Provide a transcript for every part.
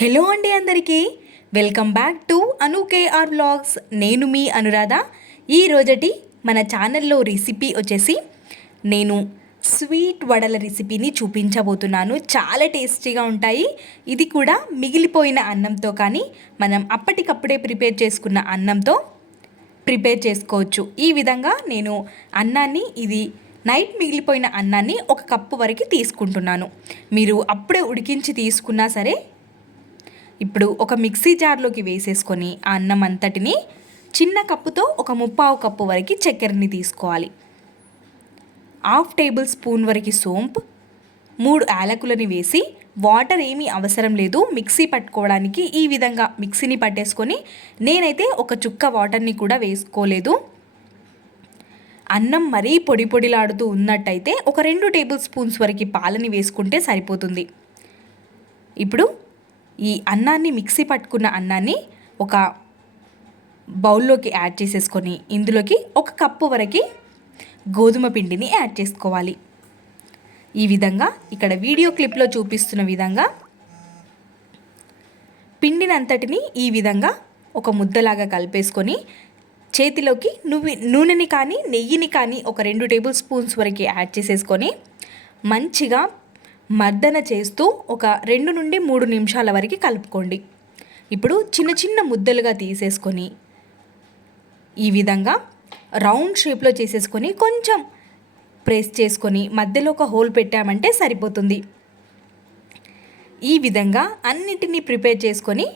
Hello అండి అందరికీ welcome back to Anu KR vlogs. నేను మీ అనురాధ. ఈ రోజటి మన ఛానల్లో రెసిపీ వచ్చేసి నేను స్వీట్ వడల రెసిపీని చూపించబోతున్నాను. చాలా టేస్టీగా ఉంటాయి. ఇది కూడా మిగిలిపోయిన అన్నంతో కానీ మనం అప్పటికప్పుడే ప్రిపేర్ చేసుకున్న అన్నంతో ప్రిపేర్ చేసుకోవచ్చు. ఈ విధంగా నేను అన్నాన్ని నైట్ మిగిలిపోయిన అన్నాన్ని 1 కప్పు వరకు తీసుకుంటున్నాను. మీరు అప్పుడే ఉడికించి తీసుకున్నా సరే ఇప్పుడు ఒక మిక్సీ జార్లోకి వేసేసుకొని ఆ అన్నం అంతటిని చిన్న కప్పుతో 1/3 కప్పు వరకు చక్కెరని తీసుకోవాలి. 1/2 టేబుల్ స్పూన్ వరకు సోంపు, 3 యాలకులని వేసి వాటర్ ఏమీ అవసరం లేదు. మిక్సీ పట్టుకోవడానికి ఈ విధంగా మిక్సీని పట్టేసుకొని నేనైతే ఒక చుక్క వాటర్ని కూడా వేసుకోలేదు. అన్నం మరీ పొడి పొడిలాడుతూ ఉన్నట్టయితే ఒక 2 టేబుల్ స్పూన్స్ వరకు పాలని వేసుకుంటే సరిపోతుంది. ఇప్పుడు ఈ అన్నాన్ని మిక్సీ పట్టుకున్న అన్నాన్ని ఒక బౌల్లోకి యాడ్ చేసేసుకొని ఇందులోకి 1 కప్పు వరకు గోధుమ పిండిని యాడ్ చేసుకోవాలి. ఈ విధంగా ఇక్కడ వీడియో క్లిప్లో చూపిస్తున్న విధంగా పిండినంతటిని ఈ విధంగా ఒక ముద్దలాగా కలిపేసుకొని చేతిలోకి నూనెని కానీ నెయ్యిని కానీ ఒక 2 టేబుల్ స్పూన్స్ వరకు యాడ్ చేసేసుకొని మంచిగా మర్దన చేస్తూ ఒక 2 నుండి 3 నిమిషాల వరకు కలుపుకోండి. ఇప్పుడు చిన్న చిన్న ముద్దలుగా తీసేసుకొని ఈ విధంగా రౌండ్ షేప్లో చేసేసుకొని కొంచెం ప్రెస్ చేసుకొని మధ్యలో ఒక హోల్ పెట్టామంటే సరిపోతుంది. ఈ విధంగా అన్నిటినీ ప్రిపేర్ చేసుకొని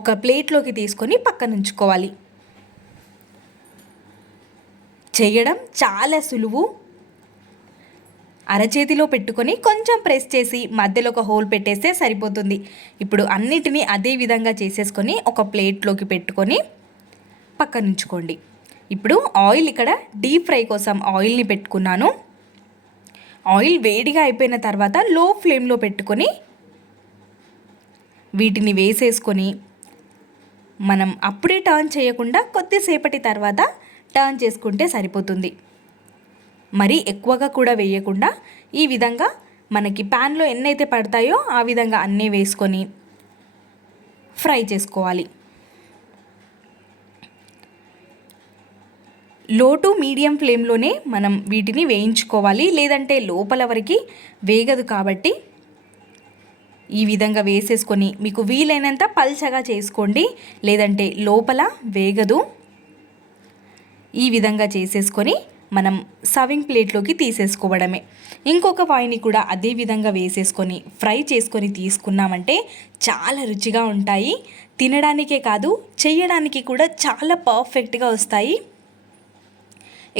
ఒక ప్లేట్లోకి తీసుకొని పక్కన ఉంచుకోవాలి. చేయడం చాలా సులువు. అరచేతిలో పెట్టుకొని కొంచెం ప్రెస్ చేసి మధ్యలో ఒక హోల్ పెట్టేస్తే సరిపోతుంది. ఇప్పుడు అన్నిటినీ అదే విధంగా చేసేసుకొని ఒక ప్లేట్లోకి పెట్టుకొని పక్కన ఉంచుకోండి. ఇప్పుడు ఆయిల్ ఇక్కడ డీప్ ఫ్రై కోసం ఆయిల్ని పెట్టుకున్నాను. ఆయిల్ వేడిగా అయిపోయిన తర్వాత లో ఫ్లేమ్లో పెట్టుకొని వీటిని వేసేసుకొని మనం అప్పుడే టర్న్ చేయకుండా కొద్దిసేపటి తర్వాత టర్న్ చేసుకుంటే సరిపోతుంది. మరీ ఎక్కువగా కూడా వేయకుండా ఈ విధంగా మనకి ప్యాన్లో ఎన్నైతే పడతాయో ఆ విధంగా అన్నీ వేసుకొని ఫ్రై చేసుకోవాలి. లో టు మీడియం ఫ్లేమ్లోనే మనం వీటిని వేయించుకోవాలి, లేదంటే లోపల వరకు వేగదు. కాబట్టి ఈ విధంగా వేసేసుకొని మీకు వీలైనంత పల్చగా చేసుకోండి, లేదంటే లోపల వేగదు. ఈ విధంగా చేసేసుకొని మనం సర్వింగ్ ప్లేట్లోకి తీసేసుకోవడమే. ఇంకొక వాయిని కూడా అదే విధంగా వేసేసుకొని ఫ్రై చేసుకొని తీసుకున్నామంటే చాలా రుచిగా ఉంటాయి. తినడానికే కాదు చేయడానికి కూడా చాలా పర్ఫెక్ట్గా వస్తాయి.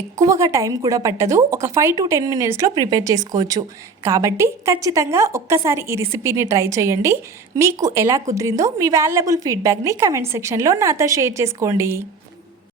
ఎక్కువగా టైం కూడా పట్టదు. ఒక 5 to 10 మినిట్స్లో ప్రిపేర్ చేసుకోవచ్చు. కాబట్టి ఖచ్చితంగా ఒక్కసారి ఈ రెసిపీని ట్రై చేయండి. మీకు ఎలా కుదిరిందో మీ వాల్యుబుల్ ఫీడ్బ్యాక్ని కమెంట్ సెక్షన్లో నాతో షేర్ చేసుకోండి.